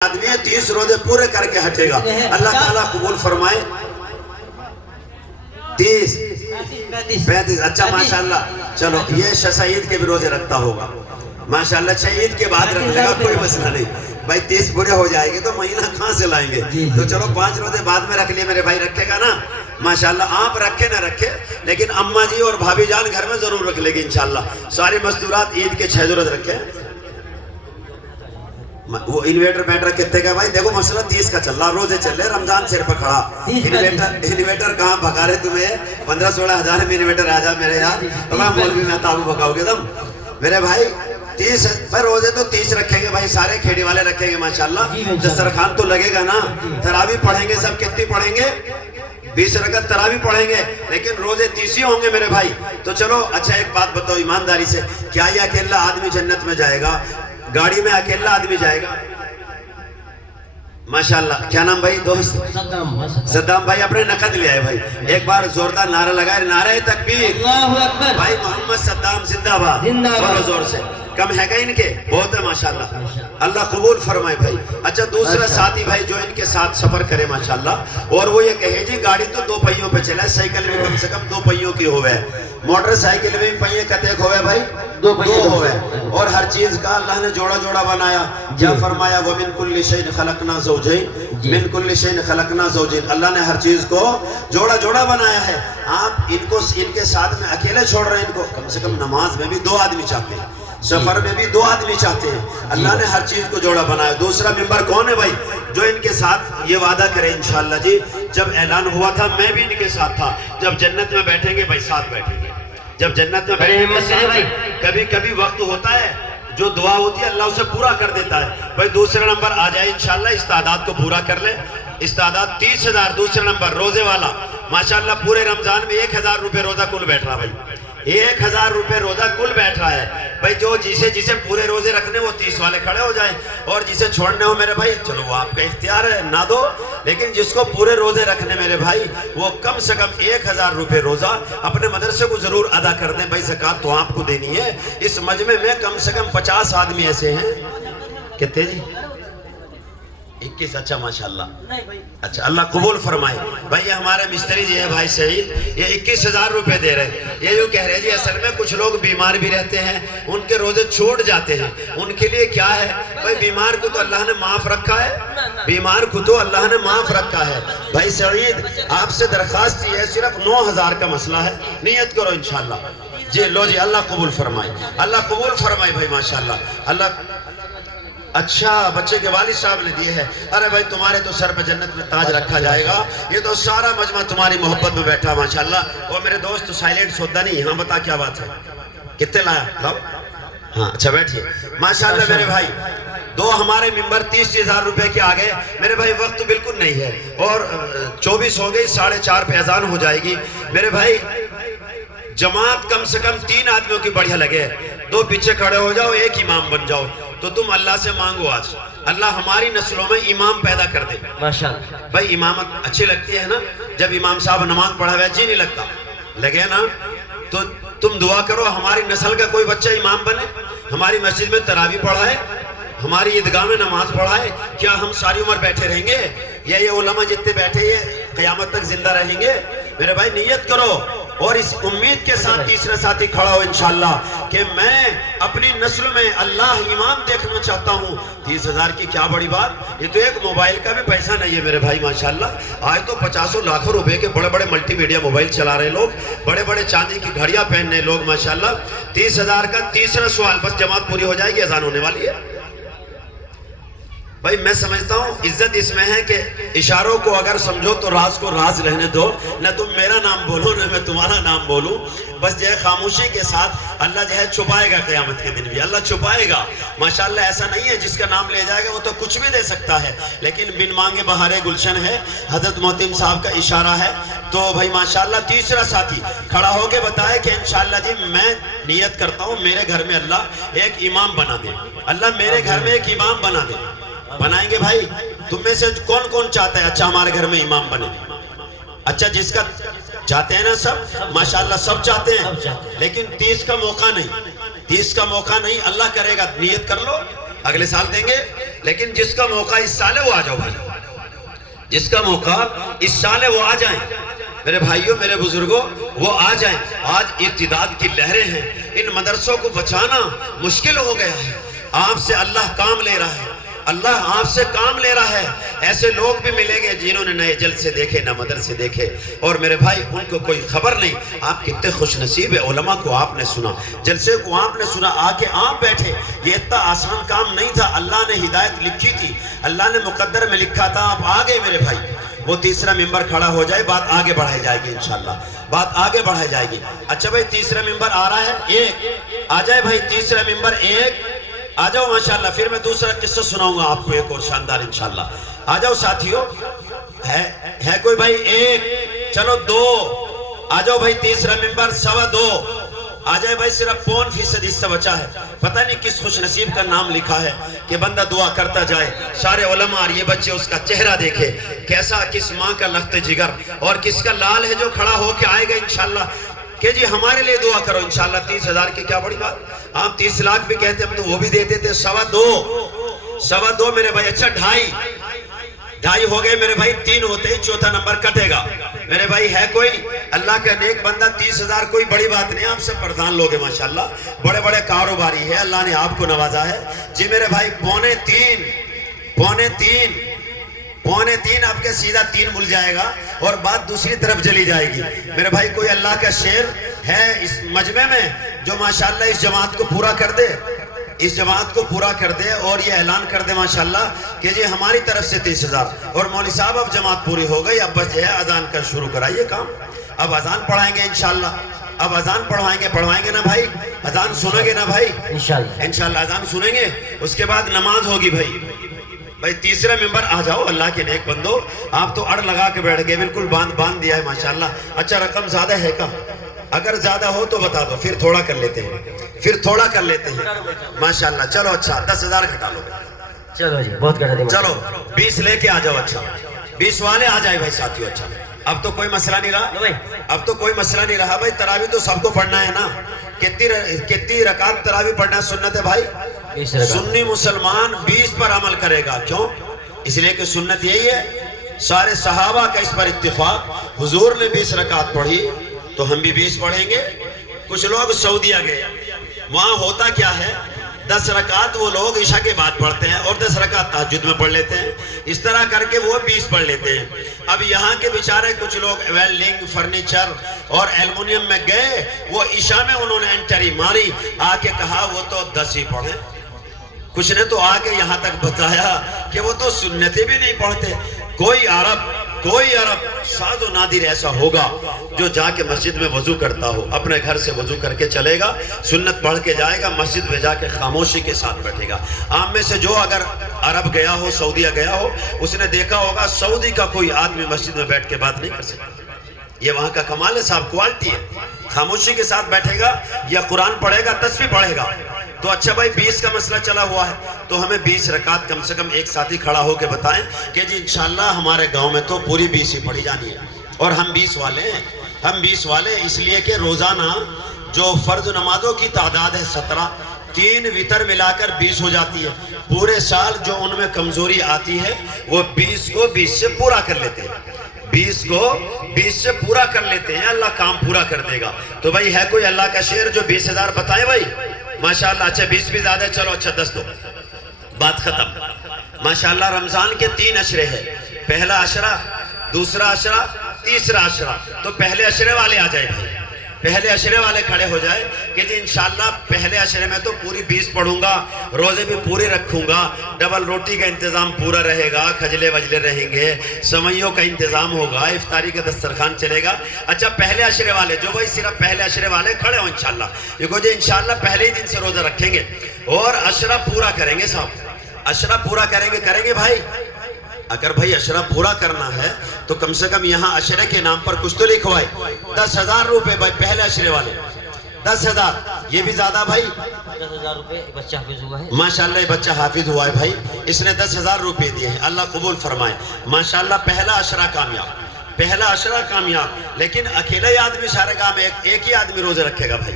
آدمی 30 روزے پورے کر کے ہٹے گا، اللہ تعالیٰ قبول فرمائے۔ 30 35 اچھا ماشاءاللہ، چلو یہ شہید کے بھی روزے رکھتا ہوگا ماشاءاللہ، شہید کے بعد رکھ لے گا، کوئی مسئلہ نہیں بھائی۔ 30 پورے ہو جائے گی تو مہینہ کہاں سے لائیں گے؟ تو چلو 5 روزے بعد میں رکھ لیے، میرے بھائی رکھے گا نا ماشاءاللہ۔ آپ رکھے نہ رکھے لیکن اماں جی اور بھابی جان گھر میں ضرور رکھ لے گی انشاءاللہ۔ ساری مستورات عید کے 6 روز رکھے۔ وہ انویٹر بیٹر کتنے کا بھائی؟ دیکھو مسئلہ 30 کا چل رہا، روزے چل رہے، رمضان سر پر کھڑا، انویٹر کہاں بھگا رہے تمہیں؟ 15-16 ہزار میں انویٹر آ جا میرے یار، تمہیں مولوی میں تابو بھگاؤ گے تم میرے بھائی۔ 30 پر روزے تو 30 رکھیں گے بھائی، سارے کھیڑی والے رکھیں گے ماشاءاللہ۔ دسترخوان تو لگے گا نا، تراویح پڑھیں گے سب، کتنی پڑھیں گے؟ 20 رکعت تراویح پڑھیں گے، لیکن روزے 30 ہی ہوں گے میرے بھائی۔ تو چلو اچھا ایک بات بتاؤ ایمانداری سے، کیا یہ اکیلا آدمی جنت میں جائے گا؟ گاڑی میں اکیلا آدمی جائے گا؟ ماشاءاللہ کیا نام بھائی دوست؟ صدام بھائی، اپنے نقد لے آئے بھائی، ایک بار زوردار نعرہ لگائے، نعرہ تکبیر بھائی۔ محمد صدام زندہ باد، بڑا زور سے، کم ہے گا ان کے؟ بہت ہے ماشاءاللہ، اللہ قبول فرمائے بھائی۔ اچھا دوسرا ساتھی بھائی جو ان کے ساتھ سفر کرے ماشاءاللہ، اور وہ یہ کہے جی گاڑی تو 2 پہیوں پہ چلا ہے، سائیکل بھی کم سے کم 2 پہیوں کی ہوئے، موٹر سائیکل میں بھی پہیے کتیک ہوئے بھائی؟ 2 ہوئے، اور ہر چیز کا اللہ نے جوڑا جوڑا بنایا۔ کیا فرمایا؟ وَمِن كُلِّ شَيْءٍ خَلَقْنَا زَوْجَيْنِ، مِن كُلِّ شَيْءٍ خَلَقْنَا زَوْجَيْنِ، اللہ نے ہر چیز کو جوڑا جوڑا بنایا ہے۔ آپ ان کے ساتھ میں اکیلے چھوڑ رہے ہیں ان کو، کم سے کم نماز میں بھی 2 آدمی چاہتے ہیں، سفر میں بھی 2 آدمی چاہتے ہیں، اللہ نے ہر چیز کو جوڑا بنایا۔ دوسرا ممبر کون ہے بھائی جو ان کے ساتھ یہ وعدہ کرے انشاءاللہ جی؟ جب اعلان ہوا تھا میں بھی ان کے ساتھ تھا، جب جنت میں بیٹھیں گے بھائی ساتھ بیٹھیں گے، جب جنت میں بیٹھیں گے کبھی کبھی وقت ہوتا ہے جو دعا ہوتی ہے اللہ اسے پورا کر دیتا ہے بھائی۔ دوسرا نمبر آ جائے انشاءاللہ، اس تعداد کو پورا کر لے، اس تعداد 30,000۔ دوسرا نمبر روزے والا ماشاءاللہ، پورے رمضان میں 1,000 روپے روزہ کل بیٹھ رہا بھائی، 1,000 روپے روزہ کل بیٹھ رہا ہے بھائی۔ جو جسے پورے روزے رکھنے وہ 30 والے کھڑے ہو جائیں، اور جسے چھوڑنے ہو میرے بھائی چلو وہ آپ کا اختیار ہے، نہ دو، لیکن جس کو پورے روزے رکھنے میرے بھائی وہ کم سے کم 1,000 روپے روزہ اپنے مدرسے کو ضرور ادا کر دیں بھائی۔ زکوٰۃ تو آپ کو دینی ہے۔ اس مجمع میں کم سے کم 50 آدمی ایسے ہیں، کتنے جی؟ 21۔ اچھا ماشاءاللہ، اچھا اللہ قبول فرمائے بھائی۔ یہ ہمارے مستری جی ہے بھائی سعید، یہ 21,000 روپے دے رہے ہیں۔ یہ جو کہہ رہے جی اصل میں کچھ لوگ بیمار بھی رہتے ہیں، ان کے روزے چھوٹ جاتے ہیں، ان کے لیے کیا ہے بھائی؟ بیمار کو تو اللہ نے معاف رکھا ہے، بیمار کو تو اللہ نے معاف رکھا ہے بھائی۔ سعید آپ سے درخواست یہ ہے، صرف 9,000 کا مسئلہ ہے، نیت کرو انشاءاللہ جی۔ لو جی اللہ قبول فرمائے، اللہ قبول فرمائے بھائی ماشاءاللہ، اللہ۔ اچھا بچے کے والد صاحب نے دیے ہیں، ارے بھائی تمہارے تو سر پہ جنت میں تاج رکھا جائے گا، یہ تو سارا مجمع تمہاری محبت میں بیٹھا ماشاءاللہ۔ اور میرے دوست تو سائلنٹ سودا نہیں، ہاں بتا کیا بات ہے، کتنے لایا؟ لاؤ ہاں اچھا بیٹھئے ماشاءاللہ میرے بھائی۔ 2 ہمارے ممبر 30,000 روپے کے آگئے میرے بھائی، وقت بالکل نہیں ہے، اور 24 ہو گئی، 4:30 پہ اذان ہو جائے گی میرے بھائی۔ جماعت کم سے کم 3 آدمیوں کی بڑھیا لگے، 2 پیچھے کھڑے ہو جاؤ، 1 امام بن جاؤ۔ تو تم اللہ سے مانگو آج اللہ ہماری نسلوں میں امام پیدا کر دے ماشاءاللہ بھائی۔ امامت اچھی لگتی ہے نا جب امام صاحب نماز پڑھا ہوا ہے؟ جی نہیں لگتا، لگے نا؟ تو تم دعا کرو ہماری نسل کا کوئی بچہ امام بنے، ہماری مسجد میں تراویح پڑھائے، ہماری عیدگاہ میں نماز پڑھائے۔ کیا ہم ساری عمر بیٹھے رہیں گے؟ یا یہ علماء جتنے بیٹھے یہ قیامت تک زندہ رہیں گے؟ میرے بھائی نیت کرو، اور اس امید کے ساتھ تیسرا ساتھی کھڑا ہو انشاءاللہ کہ میں اپنی نسل میں اللہ امام دیکھنا چاہتا ہوں۔ 30,000 کی کیا بڑی بات، یہ تو ایک موبائل کا بھی پیسہ نہیں ہے میرے بھائی ماشاءاللہ۔ آج تو 50 لاکھوں روپے کے بڑے بڑے ملٹی میڈیا موبائل چلا رہے لوگ، بڑے بڑے چاندی کی گھڑیاں پہن رہے لوگ ماشاءاللہ۔ 30,000 کا تیسرا سوال، بس جماعت پوری ہو جائے گی، اذان ہونے والی ہے بھائی۔ میں سمجھتا ہوں عزت اس میں ہے کہ اشاروں کو اگر سمجھو تو راز کو راز رہنے دو، نہ تم میرا نام بولو نہ میں تمہارا نام بولوں، بس جو ہے خاموشی کے ساتھ اللہ جو ہے چھپائے گا، قیامت کے دن بھی اللہ چھپائے گا ماشاءاللہ۔ ایسا نہیں ہے جس کا نام لے جائے گا وہ تو کچھ بھی دے سکتا ہے، لیکن بن مانگے بہارے گلشن ہے، حضرت محتم صاحب کا اشارہ ہے۔ تو بھائی ماشاءاللہ تیسرا ساتھی کھڑا ہو کے بتائے کہ انشاءاللہ جی میں نیت کرتا ہوں میرے گھر میں اللہ ایک امام بنا دے، اللہ میرے گھر میں ایک امام بنا دے۔ بنائیں گے بھائی؟ تم میں سے کون کون چاہتا ہے اچھا ہمارے گھر میں امام بنے؟ اچھا جس کا چاہتے ہیں نا سب ماشاءاللہ، سب چاہتے ہیں، لیکن 30 کا موقع نہیں، 30 کا موقع نہیں، اللہ کرے گا، نیت کر لو اگلے سال دیں گے۔ لیکن جس کا موقع اس سال ہے وہ آ جاؤ بھائی، جس کا موقع اس سال ہے وہ آ جائیں میرے بھائیوں میرے بزرگوں، وہ آ جائیں۔ آج ارتداد کی لہریں ہیں، ان مدرسوں کو بچانا مشکل ہو گیا ہے۔ آپ سے اللہ کام لے رہا ہے، اللہ آپ سے کام لے رہا ہے۔ ایسے لوگ بھی ملیں گے جنہوں نے نئے جلسے دیکھے نہ مدرسے دیکھے، اور میرے بھائی ان کو کوئی خبر نہیں۔ آپ کتنے خوش نصیب ہے، علماء کو آپ نے سنا، جلسے کو آپ نے سنا، آ کے آپ بیٹھے۔ یہ اتنا آسان کام نہیں تھا، اللہ نے ہدایت لکھی تھی، اللہ نے مقدر میں لکھا تھا، آپ آ گئے میرے بھائی۔ وہ تیسرا ممبر کھڑا ہو جائے، بات آگے بڑھائی جائے گی انشاءاللہ، بات آگے بڑھائی جائے گی۔ اچھا بھائی تیسرا ممبر آ رہا ہے، ایک آ جائے بھائی، تیسرا ممبر ایک آ جاؤ ماشاءاللہ۔ پھر میں دوسرا قصہ سناؤں گا آپ کو ایک اور شاندار انشاءاللہ۔ آ جاؤ ساتھیوں، ہے کوئی بھائی؟ ایک، چلو دو، آ جاؤ بھائی تیسرا ممبر 2.25 آ جائے بھائی، صرف 0.5% حصہ بچا ہے۔ پتہ نہیں کس خوش نصیب کا نام لکھا ہے کہ بندہ دعا کرتا جائے، سارے علماء اور یہ بچے اس کا چہرہ دیکھے کیسا، کس ماں کا لخت جگر اور کس کا لال ہے جو کھڑا ہو کے آئے گا انشاءاللہ کہ جی ہمارے لیے دعا کرو انشاءاللہ۔ 30,000 کی کیا بڑی بات، آپ 30 لاکھ بھی کہتے ہم تو وہ بھی دیتے تھے۔ 2.25 میرے بھائی، اچھا 2.5 ہو گئے میرے بھائی، 3 ہوتے ہی چوتھا نمبر کٹے گا میرے بھائی۔ ہے کوئی اللہ کا نیک بندہ؟ 30,000 کوئی بڑی بات نہیں، آپ سب پردھان لوگ ہیں ماشاءاللہ، بڑے بڑے کاروباری ہے، اللہ نے آپ کو نوازا ہے جی میرے بھائی۔ 3.25 آپ کے سیدھا 3 مل جائے گا اور بات دوسری طرف چلی جائے گی میرے بھائی۔ کوئی اللہ کا شیر ہے اس مجمع میں جو ماشاءاللہ اس جماعت کو پورا کر دے، اس جماعت کو پورا کر دے اور یہ اعلان کر دے ماشاءاللہ کہ جی ہماری طرف سے 30,000 اور مولوی صاحب اب جماعت پوری ہو گئی، اب بس جو ہے اذان کا شروع کرائیے کام۔ اب اذان پڑھائیں گے انشاءاللہ، اب اذان پڑھوائیں گے نا بھائی، اذان سنیں گے نا بھائی انشاءاللہ اذان سنیں گے، اس کے بعد نماز ہوگی بھائی۔ تیسرا ممبر آ جاؤ اللہ کے نیک بندو، آپ تو اڑ لگا کے بیٹھ گئے، بالکل باندھ دیا ہے ماشاءاللہ۔ اچھا رقم زیادہ ہے کا؟ اگر زیادہ ہو تو بتا دو، پھر تھوڑا کر لیتے ہیں ماشاءاللہ۔ چلو اچھا 10,000 گھٹا لو، چلو جی بہت گھٹا دیں، چلو 20 لے کے آ جاؤ۔ اچھا 20 والے آ جائے بھائی ساتھیوں۔ اچھا اب تو کوئی مسئلہ نہیں رہا، بھائی تراویح تو سب کو پڑھنا ہے نا۔ کتنی رکعت تراویح پڑھنا سنت ہے بھائی؟ سنی مسلمان 20 پر عمل کرے گا، کیوں؟ اس لیے کہ سنت یہی ہے، سارے صحابہ کا اس پر اتفاق، حضور نے 20 رکعت پڑھی تو ہم بھی 20 پڑھیں گے۔ کچھ لوگ سعودیہ گئے، وہاں ہوتا کیا ہے 10 رکعت وہ لوگ عشاء کے بعد پڑھتے ہیں اور 10 رکعت تہجد میں پڑھ لیتے ہیں، اس طرح کر کے وہ 20 پڑھ لیتے ہیں۔ اب یہاں کے بیچارے کچھ لوگ ویلڈنگ فرنیچر اور ایلومینیم میں گئے، وہ عشاء میں انہوں نے انٹری ماری، آ کے کہا وہ تو 10 ہی پڑھیں۔ کچھ نے تو آ کے یہاں تک بتایا کہ وہ تو سنتیں بھی نہیں پڑھتے۔ کوئی عرب شاذ و نادر ایسا ہوگا جو جا کے مسجد میں وضو کرتا ہو، اپنے گھر سے وضو کر کے چلے گا، سنت پڑھ کے جائے گا، مسجد میں جا کے خاموشی کے ساتھ بیٹھے گا۔ عام میں سے جو اگر عرب گیا ہو، سعودیہ گیا ہو، اس نے دیکھا ہوگا سعودی کا کوئی آدمی مسجد میں بیٹھ کے بات نہیں کر سکتا۔ یہ وہاں کا کمال ہے صاحب، کوالٹی ہے۔ خاموشی کے ساتھ بیٹھے گا یا قرآن پڑھے گا، تسبیح پڑھے گا۔ تو اچھا بھائی 20 کا مسئلہ چلا ہوا ہے تو ہمیں 20 رکعت کم سے کم ایک ساتھی کھڑا ہو کے بتائیں کہ جی انشاءاللہ ہمارے گاؤں میں تو پوری 20 ہی پڑھی جانی ہے، اور ہم 20 والے اس لیے کہ روزانہ جو فرض نمازوں کی تعداد ہے 17، 3 وتر ملا کر 20 ہو جاتی ہے۔ پورے سال جو ان میں کمزوری آتی ہے وہ 20 کو 20 سے پورا کر لیتے ہیں، 20 کو 20 سے پورا کر لیتے ہیں، اللہ کام پورا کر دے گا۔ تو بھائی ہے کوئی اللہ کا شعر جو 20,000 بتائے بھائی ماشاءاللہ؟ اچھا 20 بھی زیادہ، چلو اچھا 10 دو، بات ختم ماشاءاللہ۔ رمضان کے 3 عشرے ہیں، پہلا عشرہ، دوسرا عشرہ، تیسرا عشرہ۔ تو پہلے عشرے والے آ جائے بھائی، پہلے عشرے والے کھڑے ہو جائے کہ جی انشاءاللہ پہلے عشرے میں تو پوری 20 پڑھوں گا، روزے بھی پورے رکھوں گا، ڈبل روٹی کا انتظام پورا رہے گا، کھجلے وجلے رہیں گے، سوئیوں کا انتظام ہوگا، افطاری کا دسترخوان چلے گا۔ اچھا پہلے عشرے والے جو بھائی صرف پہلے عشرے والے کھڑے ہوں انشاءاللہ، یہ کو جی انشاءاللہ پہلے ہی دن سے روزہ رکھیں گے اور عشرہ پورا کریں گے صاحب، عشرہ پورا کریں گے بھائی۔ اگر بھائی عشرہ پورا کرنا ہے تو کم سے کم یہاں عشرے کے نام پر کچھ تو لکھوائے۔ 10,000 روپے بھائی پہلے عشرے والے، 10,000، یہ بھی زیادہ بھائی، 10,000 روپے بچہ حافظ ہوا ہے ماشاءاللہ۔ یہ بچہ حافظ ہوا ہے بھائی، اس نے 10,000 روپے دیے ہیں، اللہ قبول فرمائے ماشاءاللہ۔ پہلا عشرہ کامیاب، لیکن اکیلا ہی آدمی سارے گاہ میں ایک ہی آدمی روزے رکھے گا بھائی،